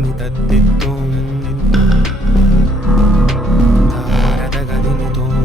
தகதினி தத்தித்தோம் தகதினி தோம்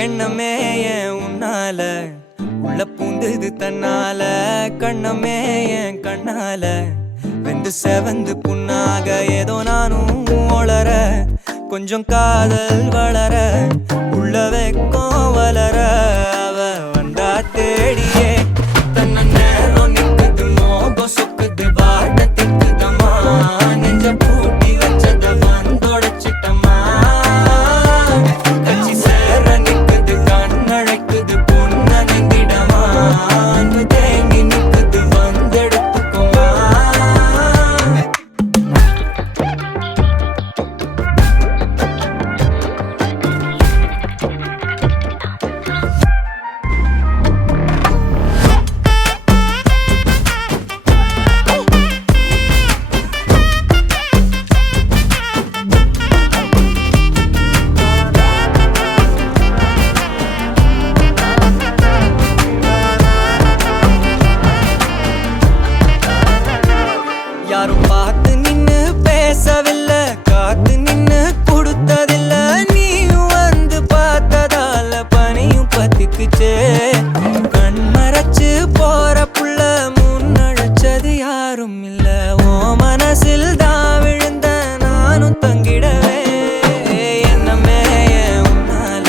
எண்ணமே ஏன் உன்னால உள்ள பூந்தது தன்னால கண்ணமே ஏன் கண்ணால வெந்து செவந்து புண்ணாக ஏதோ நானும் ஒளர கொஞ்சம் காதல் வளர உள்ள வெக்கம் வளர அவ வந்தா தேடியே தன்ன நேரம் நிக்குது மோகம் சொக்குது வாட்ட திக்குதம்மா நெஞ்ச பூட்டி வச்சத வந்தொடைச்சிட்டம்மா கட்சி சேர நிக்குது கண்ணழைக்குது பொண்ண நெங்கிடமா அன்பு தேங்கி நிக்குது வந்தெடுத்துக்குமா யாரும் பார்த்து நின்னு பேசவில்லை காத்து நின்னு கொடுத்ததில்லை நீயும் வந்து பார்த்ததால பனியும் பத்திக்குச்சே கண் மறைச்சு போற புள்ள முன்னழைச்சது யாரும் இல்ல ஓ மனசில் தான் விழுந்த நானும் தங்கிடவே என்னமே உன்னால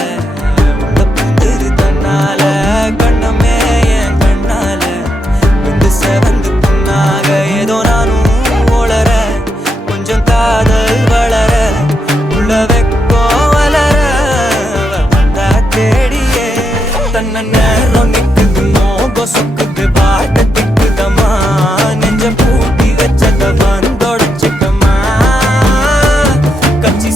உள்ள புந்தது தன்னால கண்ணமே என் கண்ணால வந்து செவந்து புண்ணாக ஏதோ நானும் கொஞ்சம் காதல் வளர உள்ள வெக்கம் வளர வந்தா தேடியே தன்ன நேரம் நிக்குது மோகம் சொக்குது பாட்ட திக்குதம்மா நெஞ்ச பூட்டி வச்சத வந்தொடைச்சிட்டம்மா கட்சி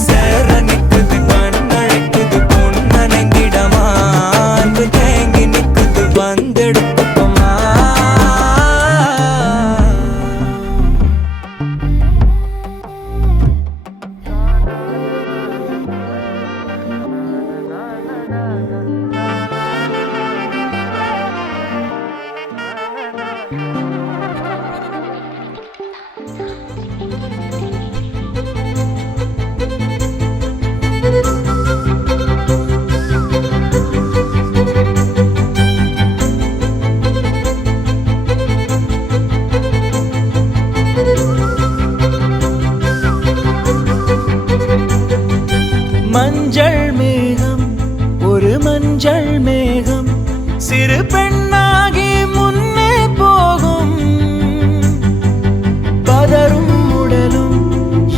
மஞ்சள் மேகம் ஒரு மஞ்சள் மேகம் சிறு பெண்ணாகி முன்னே போகும் பதரும் உடலும்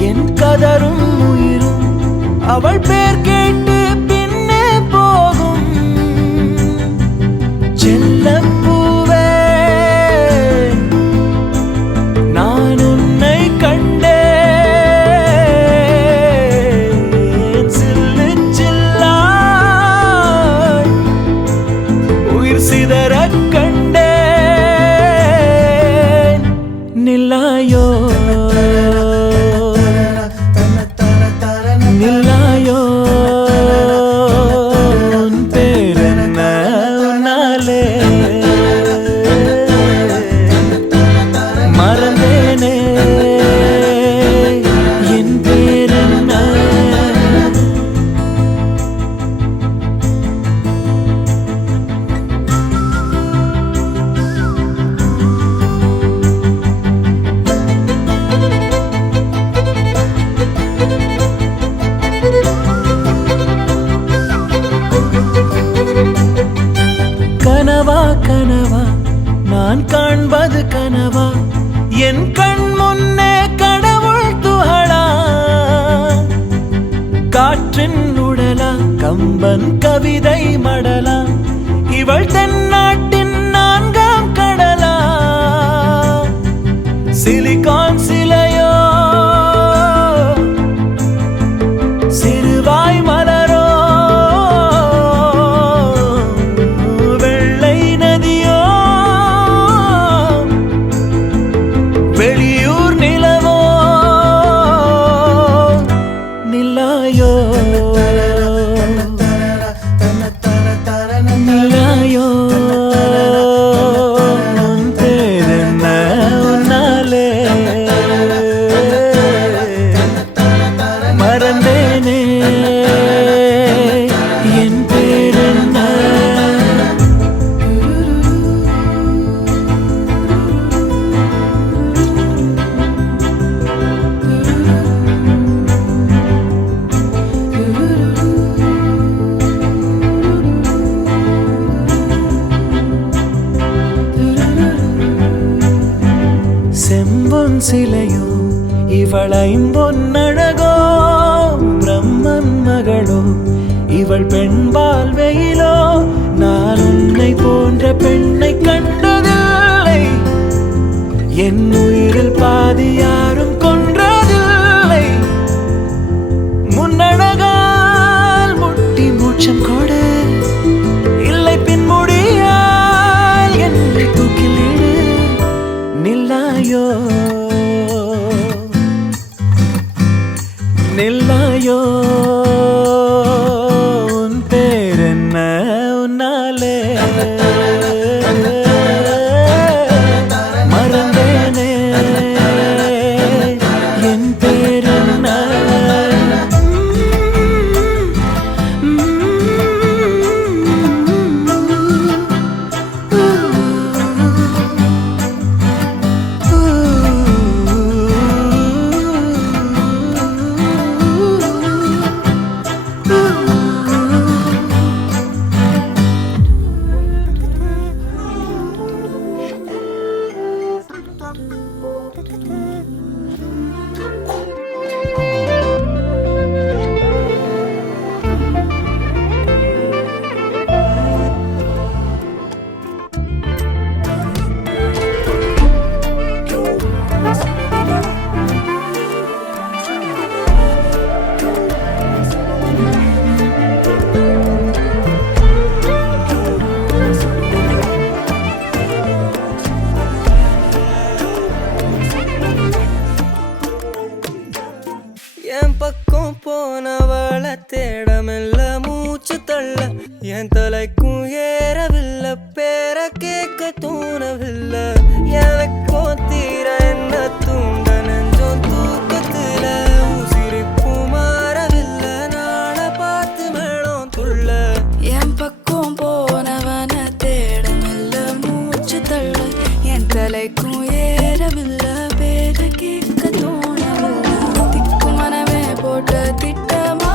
என் கதரும் உயிரும் அவள் பேர் கேட்டு பின்னே போகும் செல்லப்பூவே நான் உன்னை கண்டேன் சில்லு சில்லாய் உயிர் சிதறக் கண்டேன் நில்லாயோ நில்லாயோ உன் பேரென்ன உன்னாலே மறந்தேனே என் பேரென்ன கனவா கனவா நான் காண்பது கனவா என் கண் முன்னே கடவுள் துகளா காற்றின் உடலா கம்பன் கவிதை மடலா இவள் தென்னாட்டின் நான்காம் கடலா சிலிகான் சிலையோ சிறுவாய் மலரோ வெள்ளை நதியோ வெளியூர் நிலவோ நில்லாயோ நில்லாயோ உன் பேரென்ன உன்னாலே மறந்தேனே என் பேரென்ன செம்பொன் சிலையோ இவள் ஐம்பொன்னழகோ பிரம்மன் மகளோ இவள் பெண்பால் வெயிலோ நான் உன்னை போன்ற பெண்ணை கண்டதில்லை என் உயிரில் பாதி யாரும் கொன்றதில்லை முன்னழகால் முட்டி மூச்சம் கொடு இல்லை பின்முடியால் என்னை தூக்கிலிடு நில்லாயோ நில்லாயோ உன் பேரென்ன உன்னாலே மறந்தேனே என் பேரென்ன என் பக்கம் போனவள தேடமில்ல மூச்சு தள்ள என் தலைக்கும் ஏறவில்லை பேர கேட்க தோணவில்லை எனக்கும் தீர என்ன தூண்ட நெஞ்சம் தூக்கத்துல உசிரிப்பு மாறவில்லை நாள பார்த்து மேளம் துள்ள என் பக்கம் போனவன தேடமில்ல மூச்சு தள்ள என் தலைக்கும் ஏறவில்லை பேர கேட்க தோணவில்லை திக்கு மனமே போட்ட திட்டமா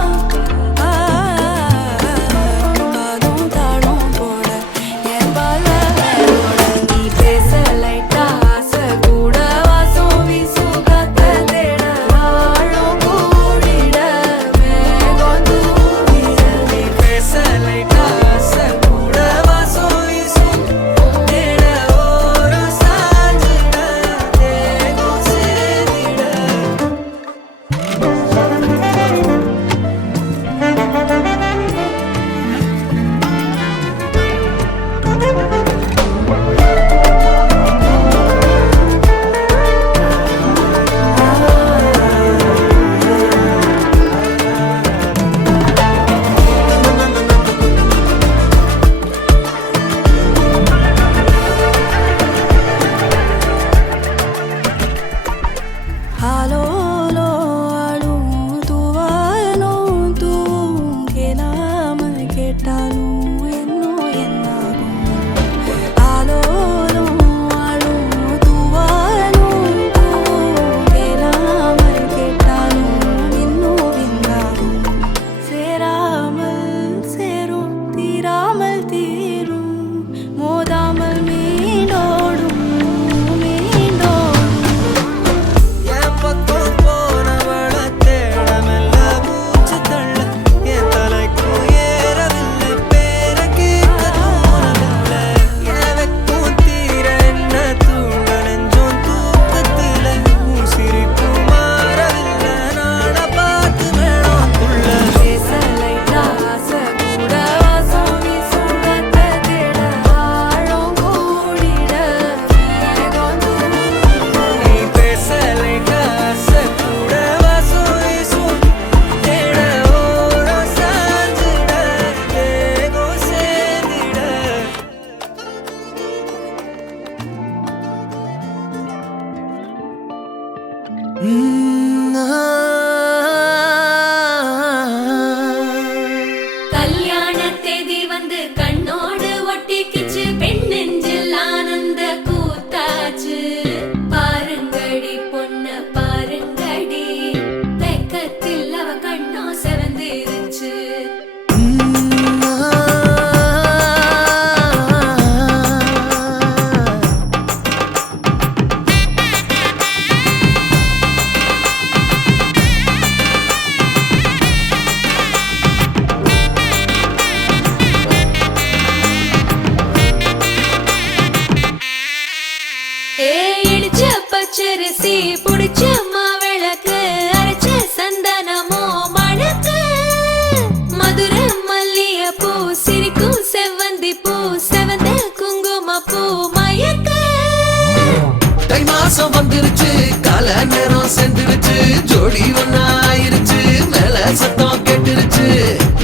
மாசம் வந்துருச்சு கால நேரம் சென்றுருச்சு ஜோடி ஒன்னா ஆயிருச்சு மேல சத்தம் கேட்டுருச்சு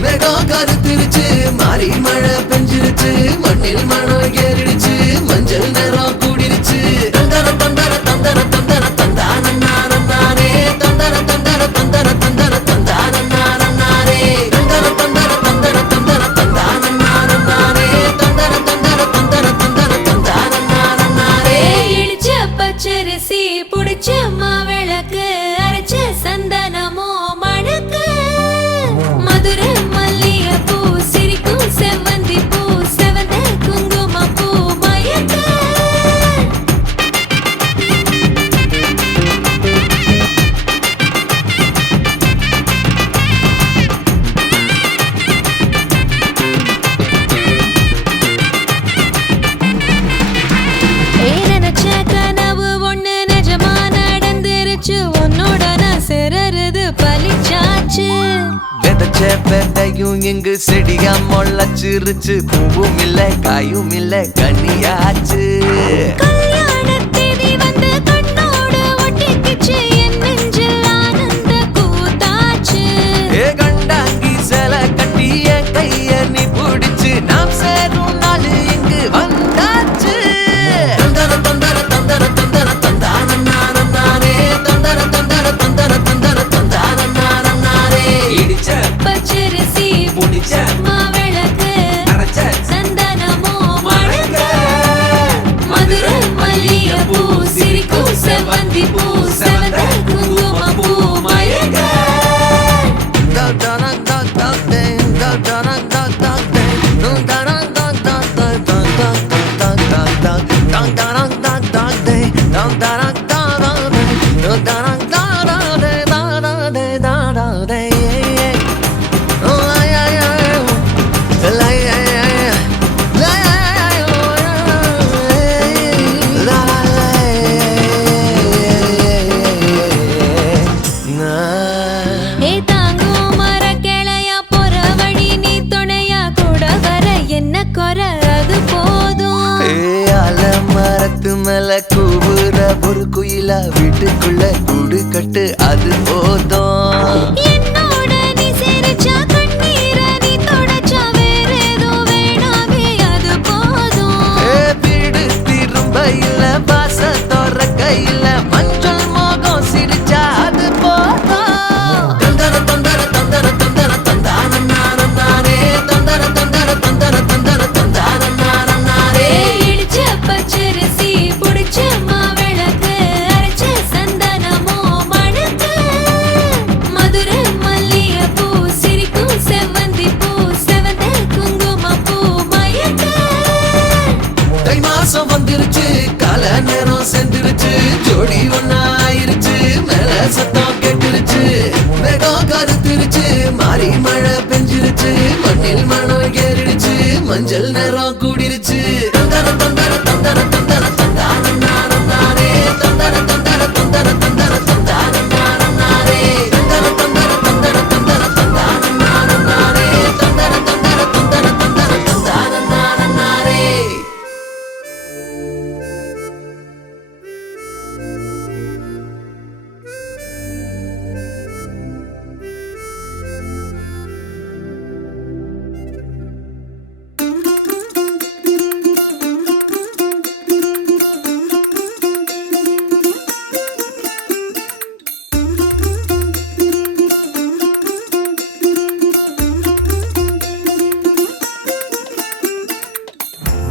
மேகம் கருத்துருச்சு மாறி மழை பெஞ்சிருச்சு மண்ணில் மனம் ஏறிடுச்சு மஞ்சள் நேரம் கூடிருச்சு தந்தர தந்தர தந்தர தந்தர தந்தானே தந்தர தந்தர தந்தர தந்தர தந்தானே தந்தர தந்தர தந்தர தந்தர தந்தானே தந்தர தந்தர தந்தர தந்தர தந்தானே இடிச்ச பச்சரிசி புடிச்ச மாவிளக்கு அரைச்ச சந்தனமோ மணக்கு மதுரை மல்லிகை பூ சிரிக்கும் செவ்வந்தி பூ செவந்த குங்கும பூ மயக்க நினைச்ச கனவு ஒண்ணு நிஜமா நடந்துருச்சு உன்னோட நான் சிறருது பலிச்சாச்சு விதைச்ச விதையும் இங்கு செடியா முளைச்சிருச்சு பூவும் இல்ல காயும் இல்ல கனியாச்சு கல்யாண தேதி வந்து கண்ணோடு ஒட்டிக்கிச்சு என் நெஞ்சில் ஆனந்த கூத்தாச்சு ஏ கண்டாங்கி சில கட்டி என் கைய நீ பிடிச்சு நாம் சேரும் நாள் இங்கு வந்தாச்சு தந்தர தந்தர தந்தர தந்தர தந்தானே தந்தர தந்தர தந்தர தந்தர தந்தானே இடிச்ச பச்சரிசி புடிச்ச மாவிளக்கு அரைச்ச சந்தனமோ மணக்க மதுரை மல்லிகை பூ சிரிக்கும் செவ்வந்தி பூ செவந்த குங்கும பூ மயக்க ஏ தாங்கும் மர கிளையா போற வழி நீ துணையா கூட வர என்ன குறை அது போதும் மரத்து மேல கூவுற ஒரு குயிலா வீட்டுக்குள்ள கூடு கட்டு அது போதும் என்னோட நீ சிரிச்சா கண்ணீர நீ தொடச்சா வேற ஏதோ வேணாமே அது போதும் வீடு திரும்ப இல்ல பாச தோற கையில மஞ்சள் மோகம் சிரிச்சா அது போதும் தந்தர தந்தர தந்தர தந்தர தந்தானே தந்தர தந்தர தந்தர தந்தர தந்தானே இடிச்ச பச்சரிசி புடிச்ச மாவிளக்கு அரைச்ச சந்தனமோ மணக்க மதுரை மல்லிகை பூ சிரிக்கும் செவ்வந்தி பூ செவந்த குங்கும பூ மயக்க தை மாசம் வந்துருச்சு கால நேரம் சென்றுருச்சு ஜோடி ஒன்னா ஆயிருச்சு மேல சத்தம் கேட்டுருச்சு மேகம் கருத்துருச்சு மாறி மழை பெஞ்சிருச்சு மண்ணில் மனம் ஏறிடுச்சு மஞ்சள் நேரம் கூடிருச்சு தந்தர தந்தர தந்தர தந்தர தந்தானே தந்தர தந்தர தந்தர தந்தர தந்தானே தந்தர தந்தர தந்தர தந்தர தந்தானே தந்தர தந்தர தந்தர தந்தர தந்தானே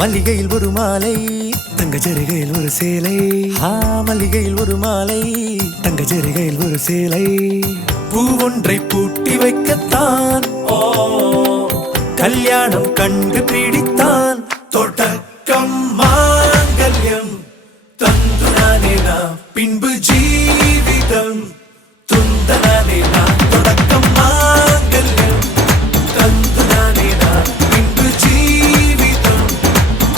மல்லிகையில் ஒரு மாலை தங்க ஜரிகையில் ஒரு சேலை மல்லிகையில் ஒரு மாலை தங்க ஜரிகையில் ஒரு சேலை பூ ஒன்றை பூட்டி வைக்கத்தான் கல்யாணம் கண்டு பிடித்தான் தொடக்கம் மாங்கல்யம் தந்து நானே நாம் பின்பு ஜீவிதம் துந்தனானே நாம் தொடக்கம் மாங்கல்யம் தந்து நானே நாம் பின்பு ஜீவிதம்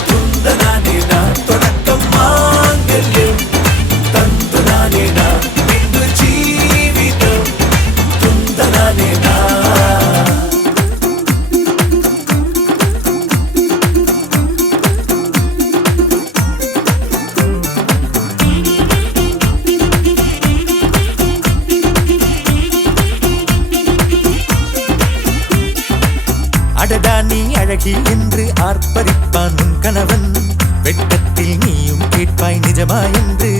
துந்தனானே நாம் தொடக்கம் மாங்கல்யம் தந்து நானே நாம் பின்பு ஜீவிதம் துந்தனானே நாம் அழகி என்று ஆர்ப்பரிப்பான் உன் கணவன். வெட்கத்தில் நீயும் கேட்பாய் நிஜமா என்று.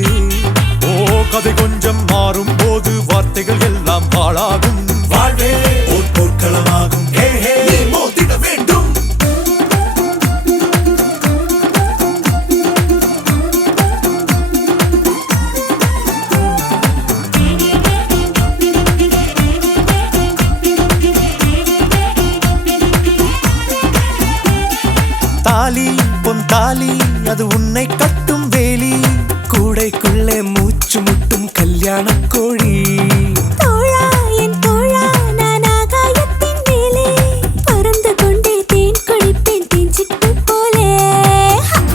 ஓ கதை கொஞ்சம் மாறும் போது வார்த்தைகள் எல்லாம் பாழாகும். வாழ்வே ஓர் போர்க்களமாகும். ஹே ஹே மோதிட வேண்டும். தாலி பொன் தாலி அது உன்னை கட்டும் வேலி. கூடைக்குள்ளே மூச்சு முட்டும் கல்யாண கோழி. தோழா என் தோழா நான் ஆகாயத்தின் மேலே பறந்து கொண்டே தேன் குடிப்பேன் தேஞ்சிட்டு போலே.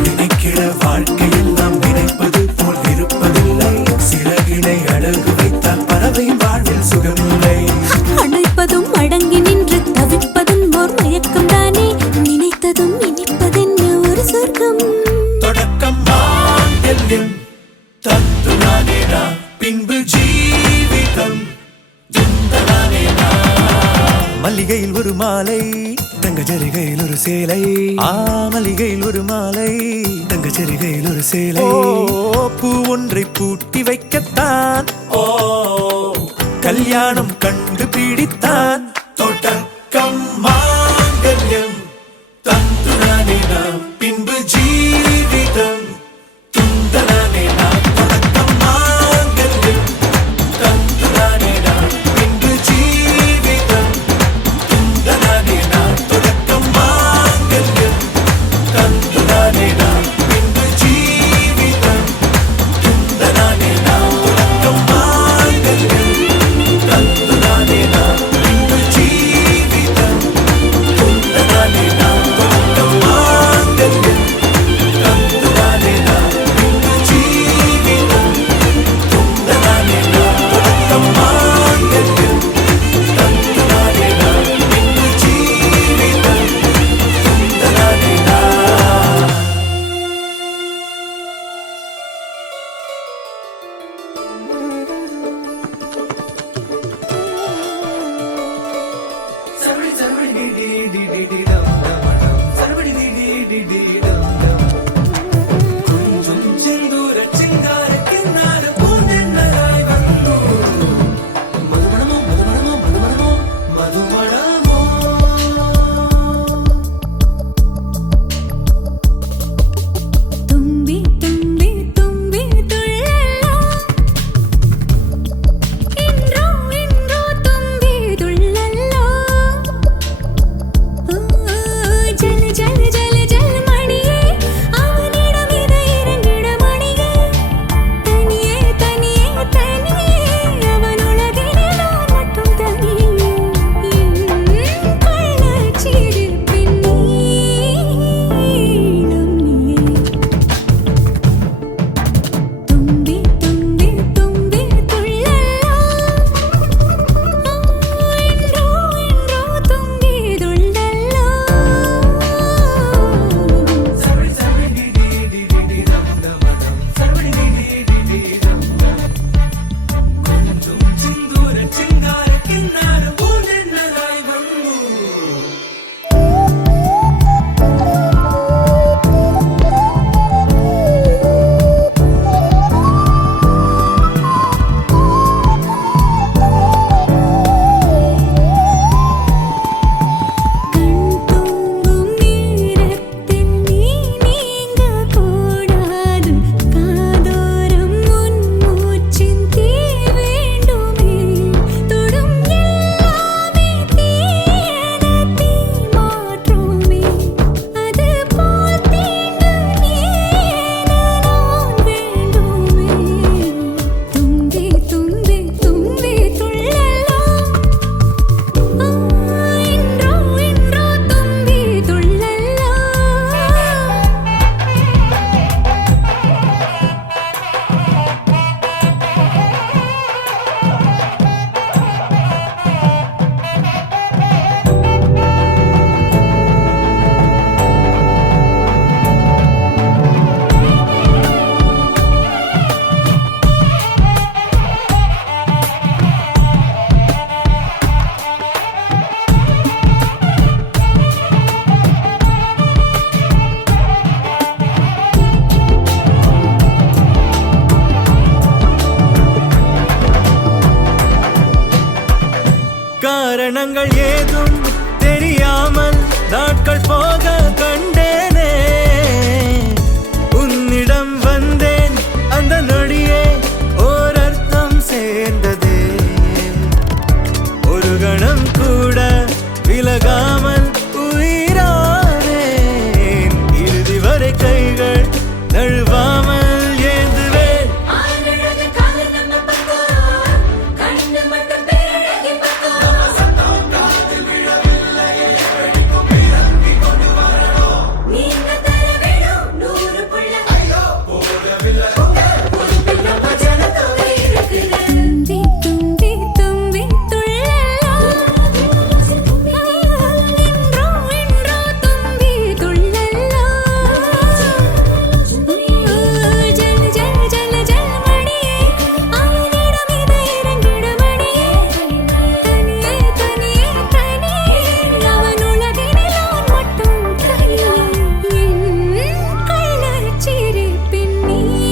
நினைக்கிற வாழ்க்கையில் நாம் நினைப்பது போல் இருப்பதில்லை. சிறகினை அழகு வைத்தால் பறவை வாழ்வில் சுகமில்லை. அணைப்பதும் அடங்கி நின்று தவிப்பதும் ஓர் மயக்கம் தானே. நினைத்ததும் இனிப்பதென்ன ஒரு சொர்க்கம். தொடக்கம் மாங்கல்யம் தத்துனானேனா பின்பு ஜீவிதம் துந்தனானேனா. மல்லிகையில் ஒரு மாலை தங்க ஜரிகையில் ஒரு சேலை. மல்லிகையில் ஒரு மாலை தங்க ஜரிகையில் ஒரு சேலை. பூ ஒன்றை பூட்டி வைக்கத்தான் கல்யாணம் கண்டு பிடித்தான். தொடக்கம் மாங்கல்யம் தந்துனானேனா பின்பு ஜீவிதம் துந்தனானேனா. தொடக்கம் மாங்கல்யம் தந்துனானேனா பின்பு ஜீவிதம் துந்தனானேனா. தொடக்கம் மாங்கல்யம் தந்துனானேனா பின்பு ஜீவிதம் துந்தனானேனா. தொடக்கம் மாங்கல்யம் தந்துனானேனா பின்பு ஜீவிதம் துந்தனானேனா. தொடக்கம் மாங்கல்யம் தந்துனானேனா பின்பு ஜீவிதம் துந்தனானேனா. தொடக்கம் மாங்கல்யம் தந்துனானேனா பின்பு ஜீவிதம் துந்தனானேனா. தும்பி தும்பி தும்பி துள்ளலா இன்றோ இன்றோ தும்பி துள்ளலா. காரணங்கள் ஏதும் தெரியாமல் நாட்கள் போக கண்டேனே உன்னிடம் வந்தேன் அந்த நொடியே ஓர் அர்த்தம் சேர்ந்ததே ஒரு கணம் கூட விலகாமல் உயிரானேன் இறுதி வரை கைகள் நழுவாமல் ஏந்துவேன் தும்பி தும்பி தும்பி துள்ளலாம் இன்றோ இன்றோ தும்பி துள்ளலாம் ஜல் ஜல் ஜல் ஜல் மணியே அவனிடம் இதை இறங்கிடுமணியே தனியே தனியே தனியே அவன் உலகினில் நான் மட்டும் தனியே என் கள்ளச்சிரிப்பின் நீளம்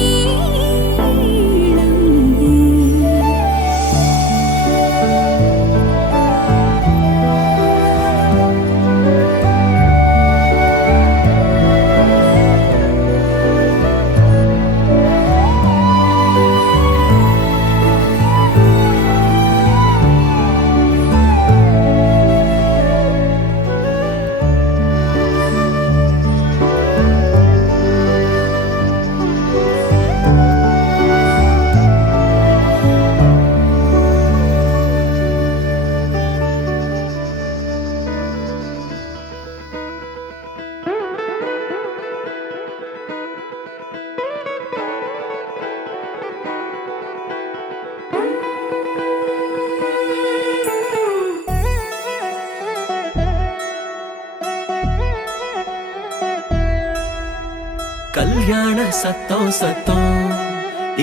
கல்யாண சத்தம் சத்தம்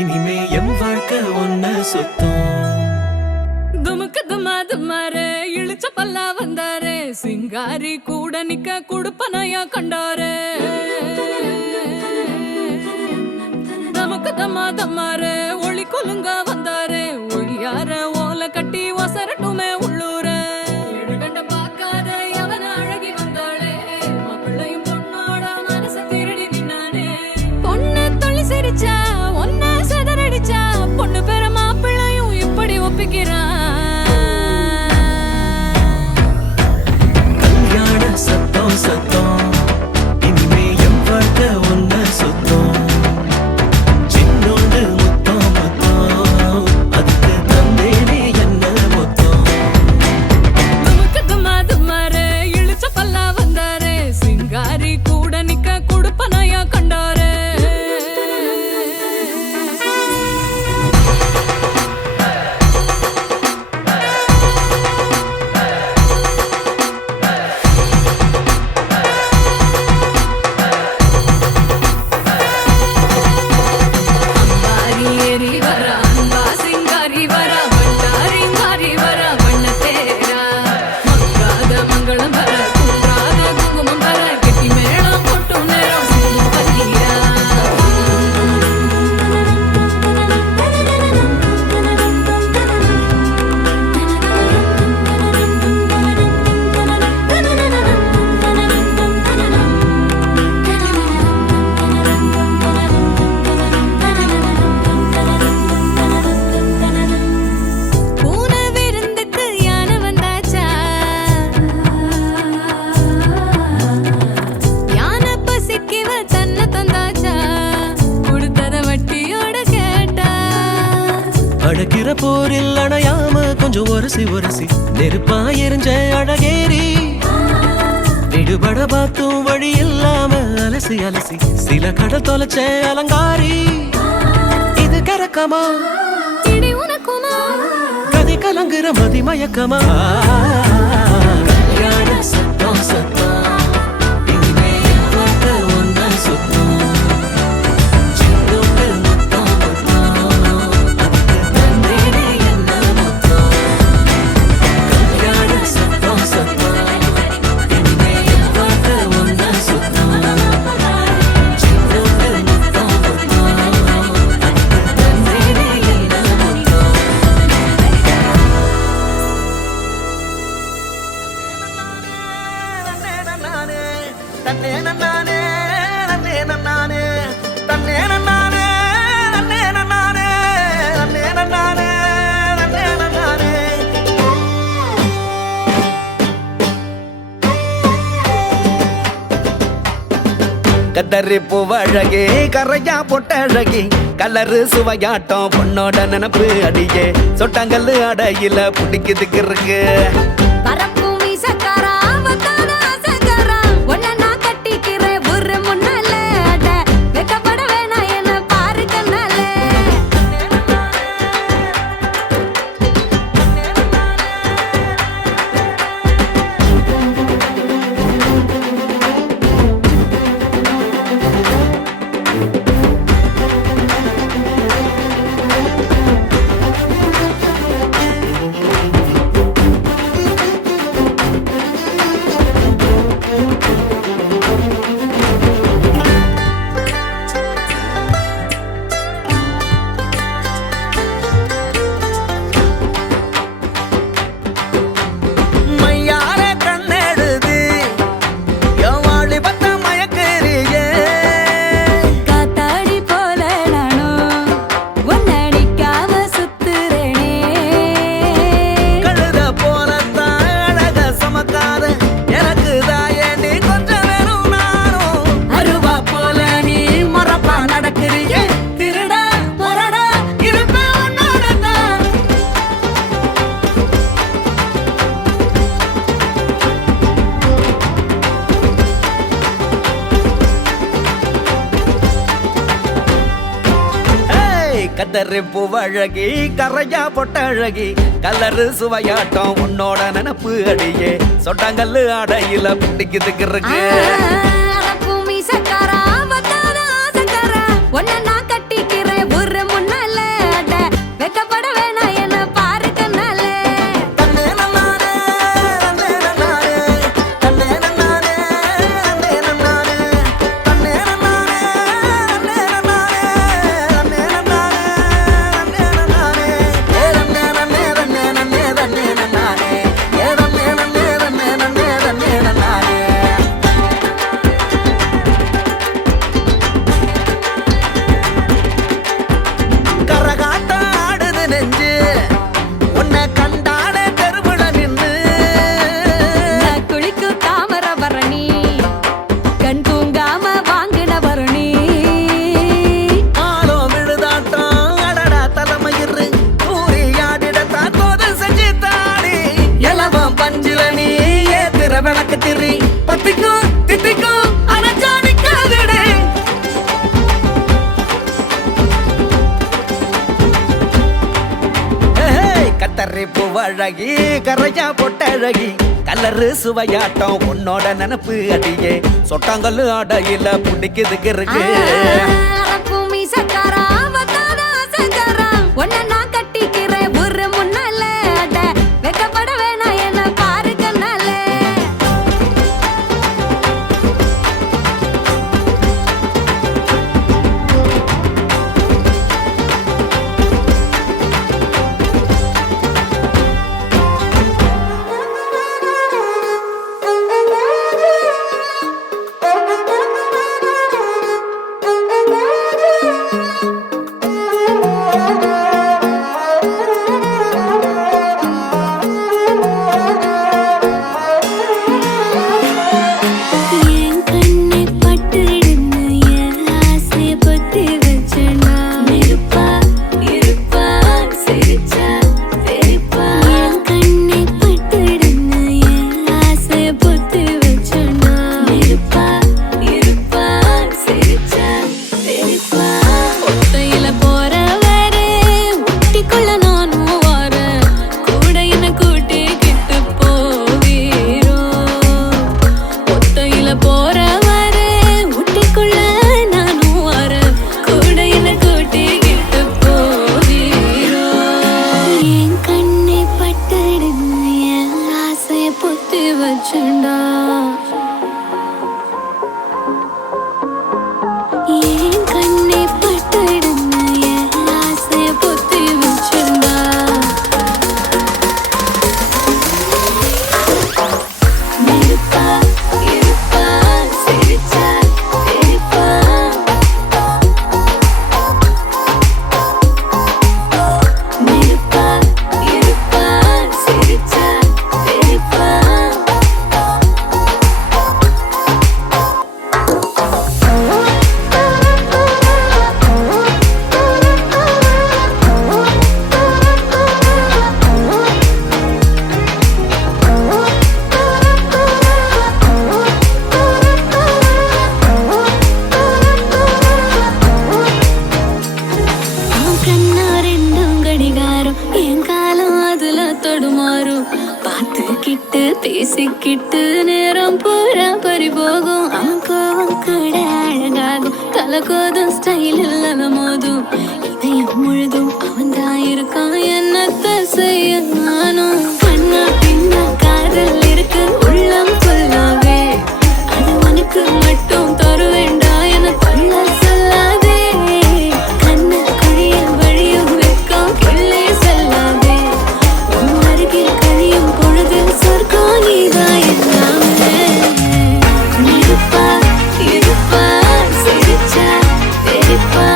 இனிமே என் வாழ்க்கை ஒன்ன சுத்தம் துமுக்கு துமாரு இழுச்ச பல்லா வந்தாரு சிங்காரி கூட நிக்க குடுப்பனையா கண்டாரு தமக்கு தமாரு ஒளி கொலுங்க வந்தாரு ஒளியார ஓலை கட்டி ஒசரட்டுமே உள்ளூர எழுகண்ட பார்க்காத எவன அழகி வந்தாளே மாப்பிள்ளையும் பொண்ணோட மனச திருடி நின்னானே பொண்ணு தொழில் சிரிச்சா ஒன்ன செதறடிச்சா பொண்ணு பேர மாப்பிள்ளையும் இப்படி ஒப்பிக்கிறான் கல்யாண சத்தம் சத்தம் இனிமே என் வாழ்க்கை ஒன்ன சுத்தம் சின்னோண்டு முத்தம் முத்தம் அதுக்கு தந்தேனே என்ன மொத்தம் துமுக்கு துமாரு இழுச்ச பல்லா வந்தாரு சிங்காரி கூட நிக்க குடுப்பனையா கண்டாரு அம்பாரி ஏறி வரா அன்பா சிங்காரி வரா வண்டாரிங்காரி வரா வண்ண தேரா மங்காத மங்களம் வர குன்றாத குங்குமம் வர கெட்டி மேளம் போட்டு நேரம் சிங்கம் பல்லீரா பூனை விருந்துக்கு யானை வந்தாச்சா யானை பசிக்கிவ தன்னை தந்தாச்சா கொடுத்தத வட்டியோட கேட்டா அடக்கிற போரில் அணையாம கொஞ்சம் ஒரசி ஒரசி நெருப்பா எரிஞ்ச அழகேரி விடுபட பார்த்தும் வழி இல்லாம அலசி அலசி சில கடல் தொலைச்ச அலங்காரி இது கரக்கமா இடி உனக்குமா கதி கலங்குற மதி மயக்கமா கல்யாண சத்தம் சத்தம் இனிமே என் வாழ்க்கை ஒன்ன சுத்தம் சின்னோண்டு முத்தம் முத்தம் அதுக்கு தந்தேனே என்ன மொத்தம் கல்யாண சத்தம் சத்தம் இனிமே என் வாழ்க்கை ஒன்ன சுத்தம் சின்னோண்டு முத்தம் முத்தம் அதுக்கு தந்தேனே என்ன மொத்தம் தன்னே நன்னானே நன்னே நன்னானே தன்னே நன்னானே நன்னே நன்னானே நன்னே நன்னானே நன்னே நன்னானே கத்தரி பூவழகே கரையா பொட்டழகி கலரு சுவையாட்டம் பொண்ணோட நினப்பு அடியே சொட்டாங்கல்லு அடையில பிடிக்குதுக்கு இருக்கு பரப்பு மீசக்காரா வந்தான ஆசைக்காரா உன்னை நான் கட்டிக்கிறேன் ஒரு முன்னால அட வெக்கப்பட வேணாம் என்ன பாரு கண்ணால மையார கண்ணெடுது எவாளி பத்த மயக்கறியே காத்தாடி போல நானும் உன்னடிக்காம சுத்துறேனே கழுத போலத்தான் அழக சமக்காத எனக்கு தாயே நீ கொஞ்சம் வெறும் நானும் அருவா போல நீ மரப்பா நடக்கிறியே திருடா பொறடா இருப்பேன் உன்னோடதான் கத்தரி பூவழகி கரையா பொட்டழகி கலரு சுவையாட்டம் உன்னோட நினப்பு அடியே சொட்டாங்கல்லு அடையில பிடிக்குதுக்கு இருக்கு பரப்பு மீசக்காரா வந்தான ஆசைக்காரா உன்னை நான் கட்டிக்கிறேன் ஒரு முன்னால அட வெக்கப்பட வேணாம் என்ன பாரு கண்ணால தன்னே நன்னானே தன்னே நன்னானே தன்னே நன்னானே தன்னே நன்னானே தன்னே நன்னானே தன்னே நன்னானே தன்னே நன்னானே தன்னே நன்னானே ஏ தன்னே நன்னே தன்னே நன்னே தன்னே நன்னானே ஏ தன்னே நன்னே தன்னே நன்னே தன்னே நன்னானே கரகாட்டம் ஆடுது நெஞ்சு உன்னை கண்டானே தெருவுல நின்னு நான் குளிக்கும் தாமர பரணி கண் தூங்காம வாங்கின பரணி ஆலோ விழுதாட்டம் அடடா தலைமயிறு ஊறி ஆடிடத்தான் தோது செஞ்சு தாடி எலவம் பஞ்சில நீ ஏத்திர விளக்கு திரி பத்திக்கும் தித்திக்கும் அனச்சா நிக்காதடே கத்தரி பூவழகி கரையா பொட்டழகி கலரு சுவையாட்டம் உன்னோட நினப்பு அடியே சொட்டாங்கல்லு அடையில பிடிக்குதுக்கு இருக்கு பரப்பு மீசக்காரா வந்தான ஆசைக்காரா உன்னை நான் கட்டிக்கிறேன் ஒரு முன்னால அட வெக்கப்பட வேணாம் என்ன பாரு கண்ணால என் கண்ணை பட்டுடுன்னு என் ஆசைய பொத்தி வச்சனா நெருப்பா இருப்பா சிரிச்சா வெறுப்பா என் கண்ணை பட்டுடுன்னு என் ஆசைய பொத்தி வச்சனா நெருப்பா இருப்பா சிரிச்சா வெறுப்பா ஒத்தையில போறவரே ஊட்டிக்குள்ள நானும் வரேன் கூட என்ன கூட்டிக்கிட்டு போவீரோ ஒத்தையில போறவரே ஊட்டிக்குள்ள நானும் வரேன் கூட என்ன கூட்டிக்கிட்டு போவீரோ என் கண்ணை பட்டுடுன்னு என் ஆசைய பொத்தி வச்சுண்டா என் கண்ணை பட்டுடுன்னு என் ஆசைய பொத்தி வச்சுண்டா நெருப்பா இருப்பா சிரிச்சா சிரிச்சுக்கிட்டு பேசிக்கிட்டு நேரம் பூரா பறிபோகும் அவன் கோவம் கூட அழகாகும் கலக்கோதும் ஸ்டைல் இல்லாத மோதும் இதயம் முழுதும் அவன் தான் இருக்கான் என்னத்தை செய்ய நானும் கண்ணா பின்னா காதல் இருக்கு உள்ளம் கொல்லாவே அது உனக்கு மட்டும் தருவேண்டா என கொள்ள சொல்லாதே கண்ணு குழியில் வழியும் வெக்கம் கொள்ளை செல்லாதே உன் அருகில் கழியும் பொழுதில் சொர்க்கம் நீதான் எல்லாமே இருப்பா இருப்பா சிரிச்சா தெரிப்பா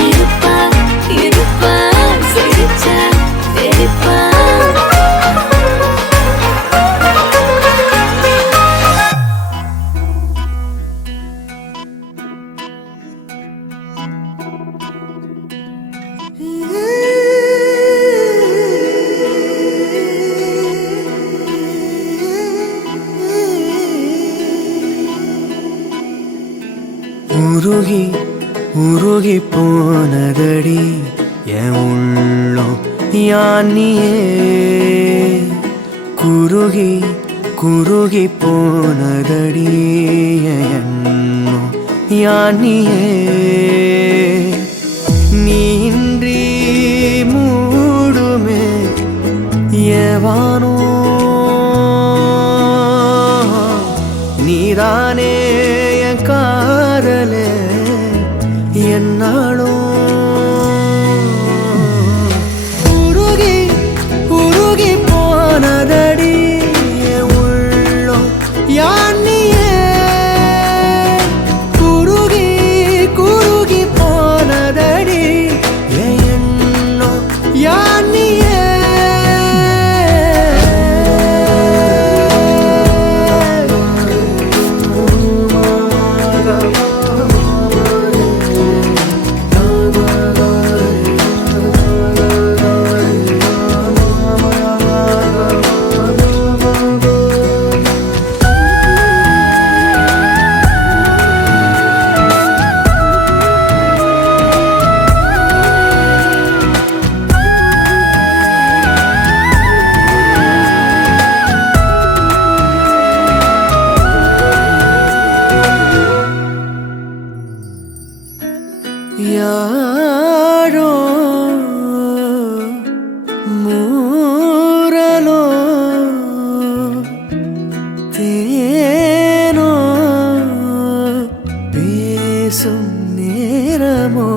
இருப்பா இருப்பா சிரிச்சா தெரிப்பா உருகி உருகி போனதடி என் உள்ளம் யானியே குருகி குருகி போனதடி என் எண்ணம் யானியே நீன்றி மூடுமே ஏவானோ நீதானே என் காதலே என்னாலும் உருகி உருகி போனதடி என் உள்ளம் யானியே குருகி குருகி போனதடி என் எண்ணம் யானியே யாரோ மூரலோ தேனோ பேசும் நேரமோ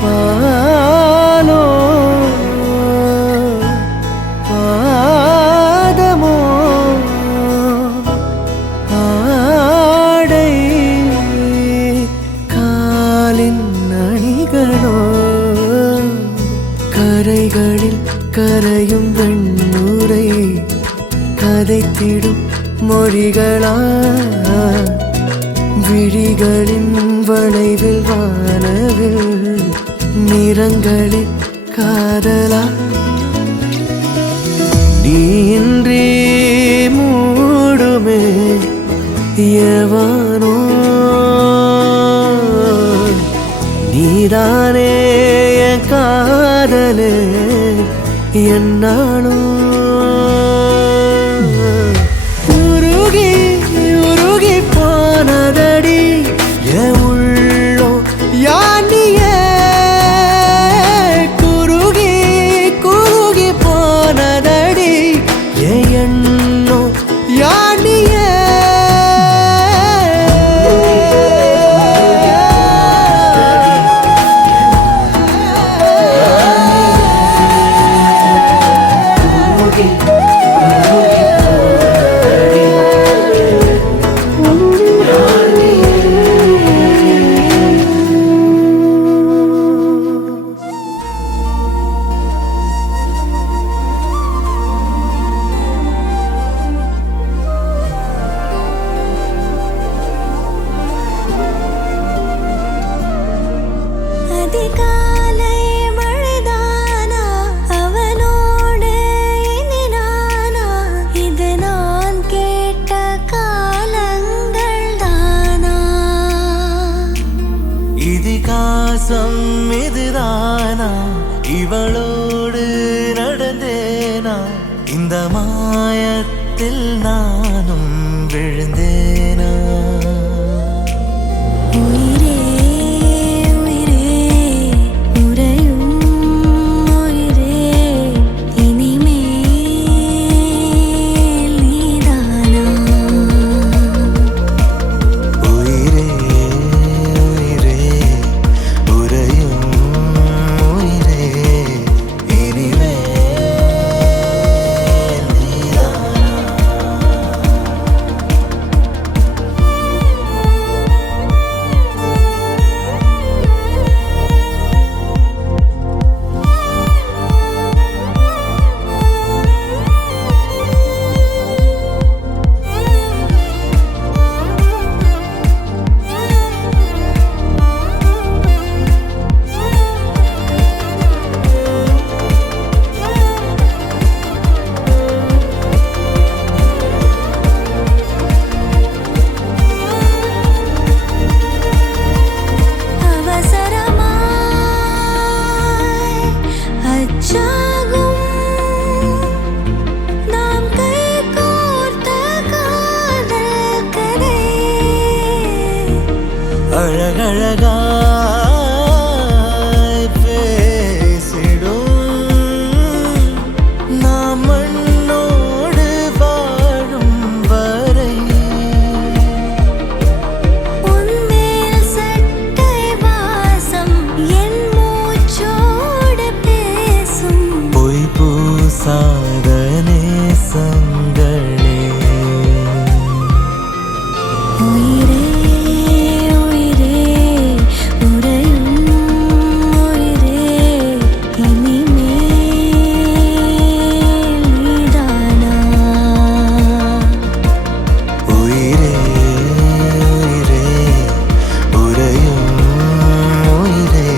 பாலோ பாதமோ ஆடை காலின் அணிகளோ கரைகளில் கரையும் வெண்ணுரை கதைத்திடும் மொழிகளா விழிகளின் வளைவில் வானவில் நிறங்களில் காதலா நீன்றி மூடுமே எவனோ நீதானே என் காதலே என்னாலும் உருகி உருகி போனதடி என் உள்ளம் யானியே குருகி குருகி போனதடி என் எண்ணம் யானியே அதிகாலை மழைதானா அவனோடு இனி நானா இது நான் கேட்ட காலங்கள் தானா இதிகாசம் இது இதுதானா இவளோடு நடந்தேனா இந்த மாயத்தில் நானும் விழுந்தேனா உயிரே உயிரே உறையும் உயிரே இனிமேல் நீதானா உயிரே உயிரே உறையும் உயிரே இனிமேல் நீதானா அவசரமாய் அச்சாகும் நாம் கைகோர்த்த காதல் கதை அழகழகாய் பேசிடும் நாம் மண்ணோடு வாழும் வரை உன்மேல் சட்டை வாசம் என் மூச்சோடு பேசும் பொய் பூசாத நேசங்களே உயிரே உயிரே உறையும் உயிரே இனிமேல் நீதானா உயிரே உயிரே உறையும் உயிரே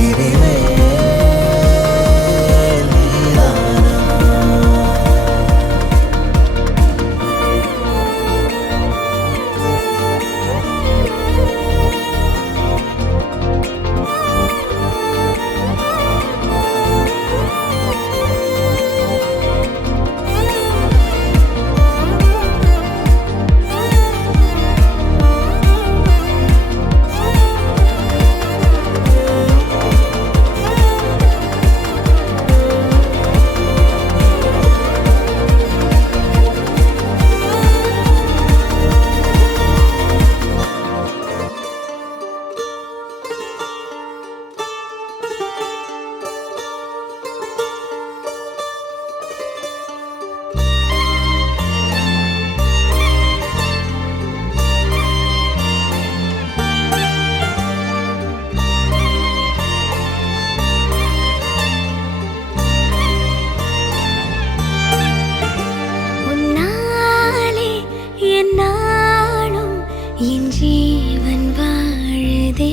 இனிமேல் நீதானா உன்னாலே என் நாளும் என் ஜீவன் வாழுதே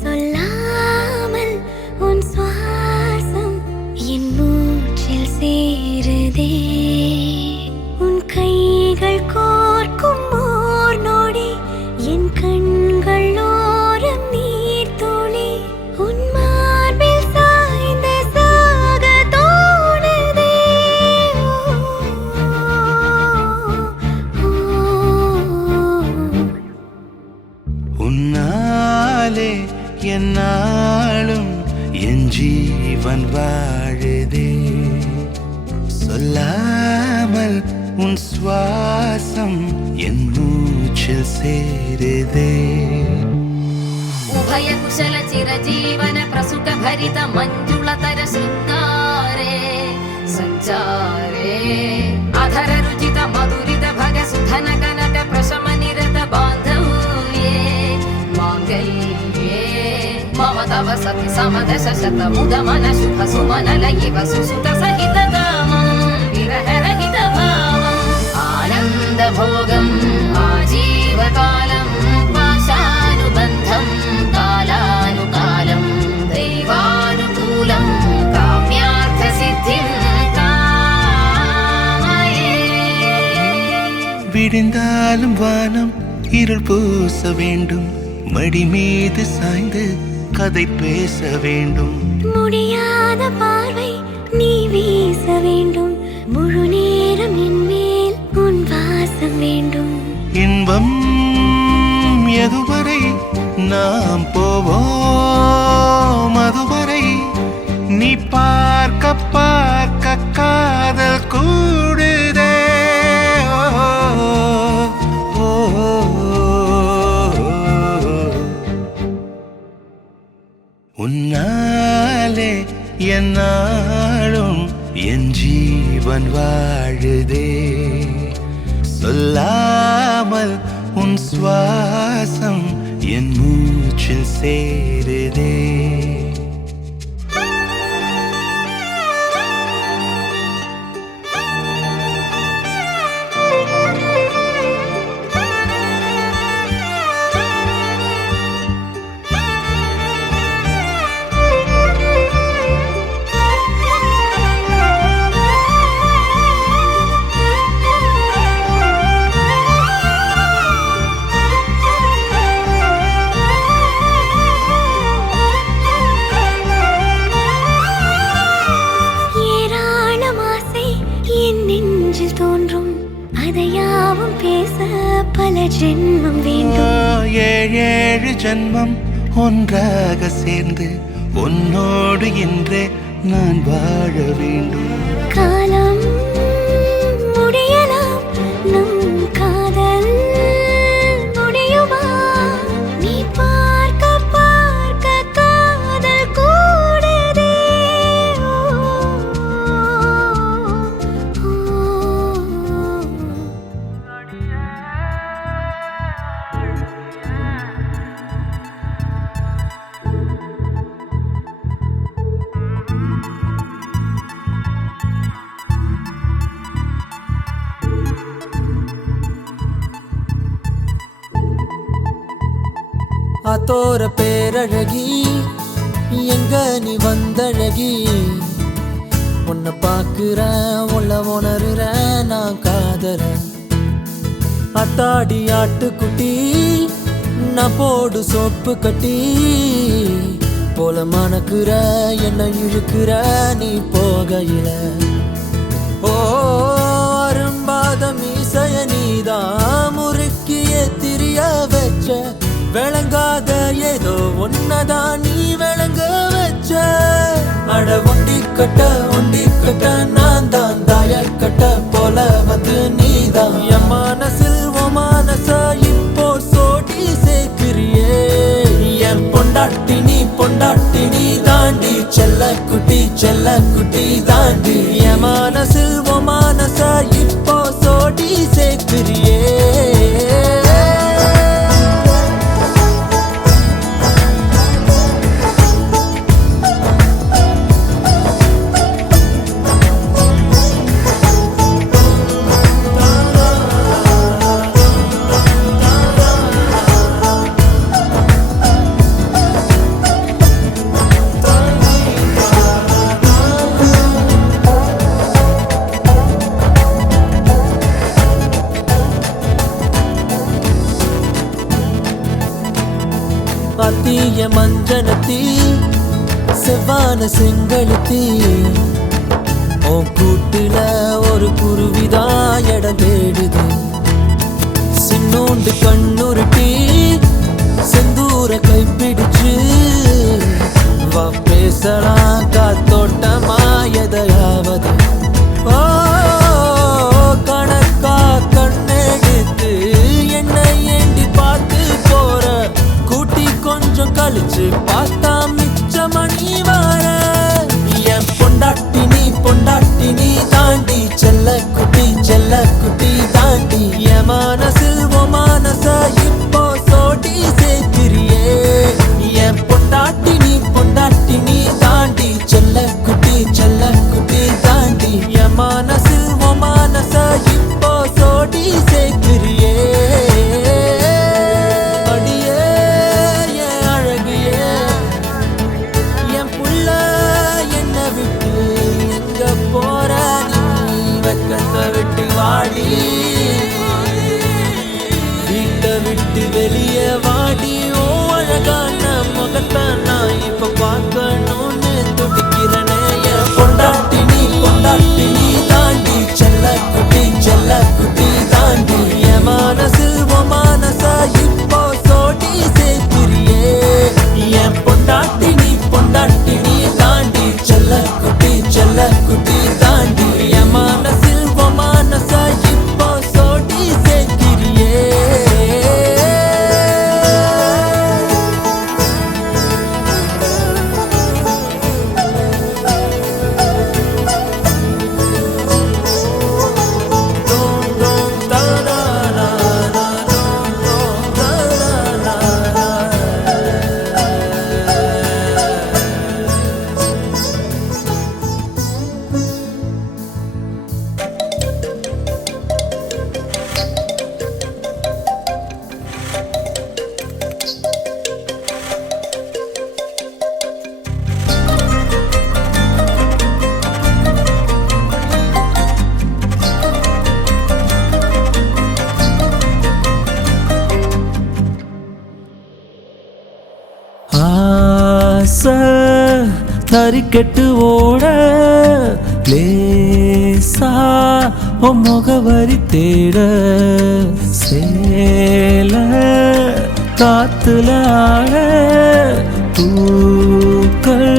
சொல்லாமல் உன் சுவாசம் என் மூச்சில் சேருதே உன் கைகள் கோர்க்கும் ஓர் நொடி என் கண்கள் ஓரம் நீர் துளி உன் மார்பில் சாய்ந்த சாக தோணுதே உன்னாலே என்னாலும் என் ஜீவன் வாழுதே சொல்லாமல் உன் சுவாசம் என் மூச்சில் சேருதே उभय कुशल चिरजीवन प्रसुख भरित मञ्जुलतर शृङ्गारे सञ्चारे अधर रुचित मधुरित भग सुधन कनक प्रशम निरत बान्धव्ये माङ्गल्ये मम तव सति समदश शत मुद मन शुभ सुमन लयिव सुसुत सहित कामं विरह रहित भावम् आनन्द भोगम् आजीवकालं पाशानुबन्धं कालानुकालं दैवानुकूलं काम्यार्थसिद्धिं कामये விடிந்தாலும் வானம் இருள் பூச வேண்டும் மடி மீது சாய்ந்து கதை பேச வேண்டும். முடியாத பார்வை நீ வீச வேண்டும். முழு நேரம் என் மேல் உன் வாசம் வேண்டும். இன்பம் எதுவரை நாம் போவோம் அதுவரை நீ பார்க்க பார்க்க காதல் கூடுதே. உன்னாலே என்னாலும் என் ஜீவன் வாழுதே. சொல்லாமல் உன் சுவாசம் என் மூச்சில் சேருதே. அதையாவும் பேச பல ஜென்மம் வேண்டும். ஏழு ஜென்மம் ஒன்றாக சேர்ந்து உன்னோடு இன்றே நான் வாழ வேண்டும். காலம் முடியலாம் நம் காதல் முடியுமா? நீ பார்க்க பார்க்க காதல் கூடுதே. ஆத்தோர பேரழகி எங்க நீ வந்தழகி. உன்னை பார்க்கிறேன் உள்ள உணர்றேன் நான் காதறேன். அத்தாடி ஆட்டுக்குட்டி நான் போடு சோப்பு கட்டி போல மணக்குற என்ன இழுக்கிற நீ போகையில. ஓ அரும்பாத மீசைய நீதான் முறுக்கிய திரிய வச்ச. விளங்காத ஏதோ ஒன்னதான் நீ விளங்க வச்ச. அட ஒண்டி கட்ட நான் தான் தாய கட்ட போல வந்து நீதான் என் மனசில் ஓ மனச இப்போ சோடி சேர்க்கிறியே. என் பொண்டாட்டி நீ தாண்டி செல்ல குட்டி தாண்டி என் மனசில் ஓ மனச இப்போ சோடி சேர்க்கிறியே. அத்திய மஞ்சனத்தி செவ்வான செங்கழுத்தி ஓ கூட்டுல ஒரு குருவிதான் இடம் தேடுது. சின்னோண்டு கண்ணுருட்டி செந்தூர கைப்பிடிச்சு வா பேசலாம் காத்தோட்டமா எதையாவது. ஓ கணக்கா கண்ணெடுத்து என்னை ஏண்டி பார்த்து போற. கூட்டி கொஞ்சம் கழிச்சு பார்த்தா மிச்ச மணி வர. என் பொண்டாட்டி நீ தாண்டி செல்ல குட்டி தாண்டி என் மனசில் ஓ மனச இப்போ சோடி சேர்க்கிறியே. என் பொண்டாட்டி நீ தாண்டி செல்ல குட்டி தாண்டி என் மனசில் ஓ மனச இப்போ சோடி சேர்க்கிறியே. போற நீ வெக்கத்தை ஆசை தறிக்கெட்டு ஓட லேசா உன் முகவரி தேட சேல காத்துல ஆட பூக்கள்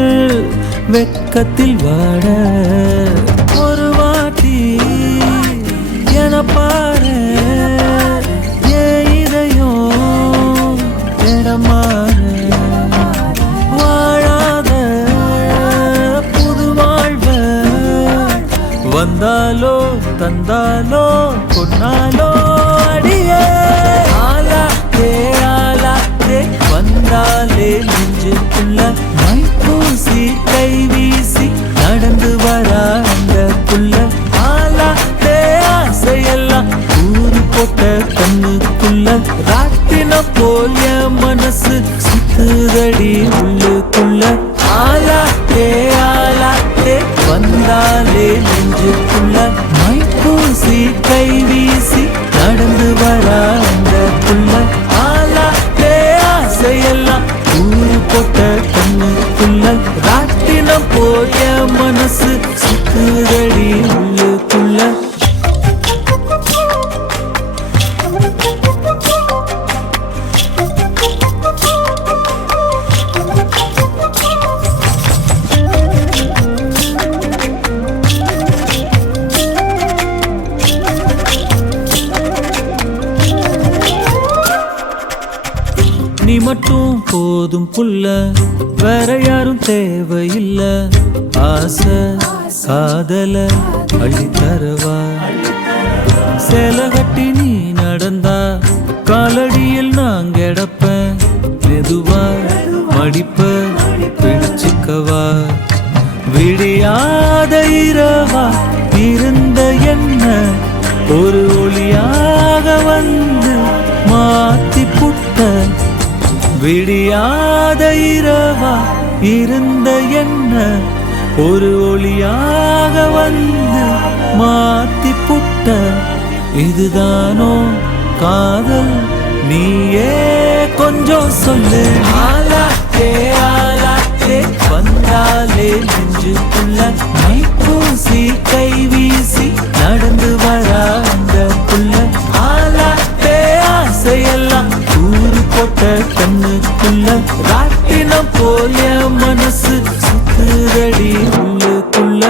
வெக்கத்தில் வாட ஒரு வாட்டி என பாரு ஏன் இதயம் இடமாறு வாழாத புது வாழ்வ வந்தாலோ தந்தாலோ கொன்னாலோ அடியே ஆலாத்தே வந்தாலே நெஞ்சுக்குள்ள மைப்பூசி கை வீசி நடந்து வரா அந்த புள்ள ஆலாத்தே ஆசையெல்லாம் ஊரு போட்ட கண்ணுக்குள்ள ராட்டினம் போல் என் மனசு சுத்துதடி உள்ளுக்குள்ள ஆலாத்தே வந்தாலே நெஞ்சுக்குள்ள மைப்பூசி கை வீசி நடந்து வரா அந்த புள்ள ஆலாத்தே ஆசையெல்லாம் ஊரு போட்ட கண்ணுக்குள்ள ராட்டினம் போல் என் மனசு சுத்துதடி உள்ளுக்குள்ள நீ மட்டும் போதும் புள்ள வேற யாரும் தேவையில்ல ஆசை காதல அள்ளி தரவா சேல கட்டி நீ நடந்தா காலடியில் நான் கிடப்பேன் மெதுவா மடிப்ப பிடிச்சுக்கவா விடியாத இரவா இருந்த என்ன ஒரு ஒளியாக வந்து மாத்தி புட்ட விடியாத இரவா இருந்த என்ன ஒரு ஒளியாக வந்து மாத்தி புட்ட இதுதானோ காதல் நீயே கொஞ்சம் சொல்லு ஆலாத்தே வந்தாலே நெஞ்சுக்குள்ள மைப்பூசி கை வீசி நடந்து வரா அந்த புள்ள ஆலாத்தே ஆசையெல்லாம் ஊரு போட்ட கண்ணுக்குள்ள ராட்டினம் போல் என் மனசு சுத்துதடி உள்ளுக்குள்ள